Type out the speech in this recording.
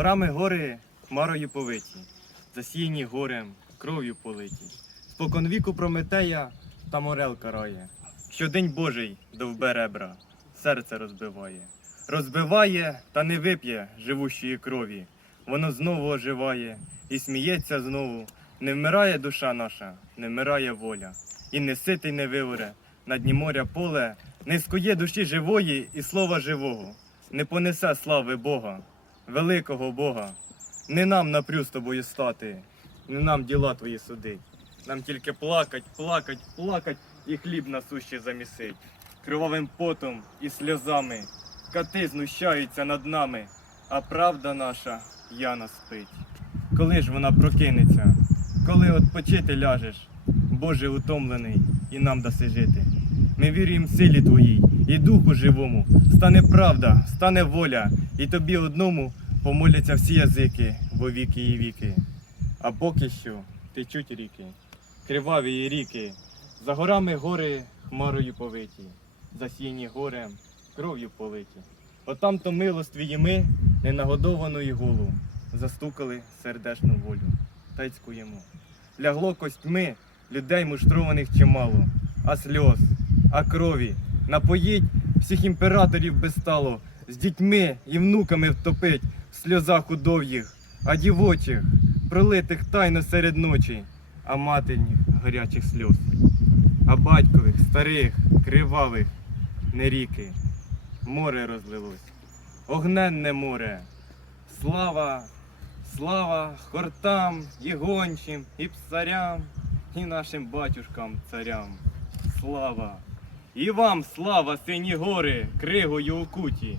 горами гори хмарою повиті, засіяні горем, кров'ю политі. Спокон віку Прометея та морел карає, що день Божий довбе ребра, серце розбиває. Розбиває та не вип'є живущої крові. Воно знову оживає і сміється знову. Не вмирає душа наша, не вмирає воля, і не ситий не виворе на дні моря поле, не скує душі живої і слова живого, не понесе слави Бога, великого Бога. Не нам напрю з тобою стати, не нам діла твої судить. Нам тільки плакать, плакать, плакать і хліб насущий замісить. Кривавим потом і сльозами кати знущаються над нами, а правда наша Яна спить. Коли ж вона прокинеться, коли odpoчити ляжеш, Боже утомлений, і нам даси жити. Ми вірюємо в силі Твоїй і Духу живому. Стане правда, стане воля, і тобі одному помоляться всі язики во віки і віки. А поки що течуть ріки, криваві ріки, за горами гори хмарою повиті, засіяні горем, кров'ю политі. Отам то милостві ми, ненагодовану і голу, застукали сердешну волю, та й цькуємо. Лягло костьми людей муштрованих чимало, а сльоз, а крові напоїть всіх імператорів безстало, з дітьми і внуками втопить в сльозах удов'їх, а дівочих, пролитих тайно серед ночі, а матерніх гарячих сльоз, а батькових, старих, кривавих, не ріки, море розлилось, огненне море, слава, слава хортам, і гончим, і псарям, і нашим батюшкам царям. Слава! І вам слава, сині гори, кригою укуті,